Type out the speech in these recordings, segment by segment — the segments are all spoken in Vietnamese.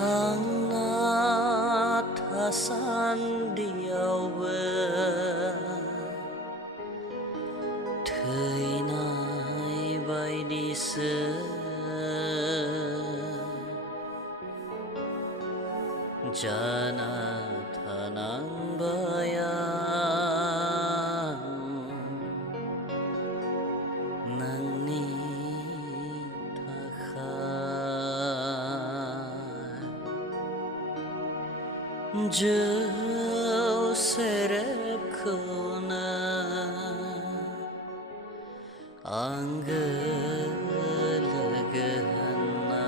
tháng na tha san điệu về thời nay bay đi xưa jana thanang bayang nang ni Jauh serap khona angga lagana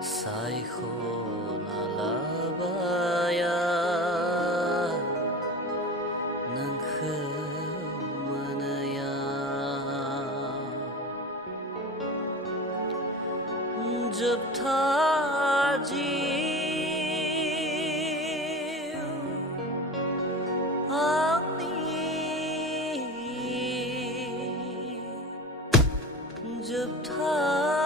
sai khona labaya nang khamanaya jab tha जब था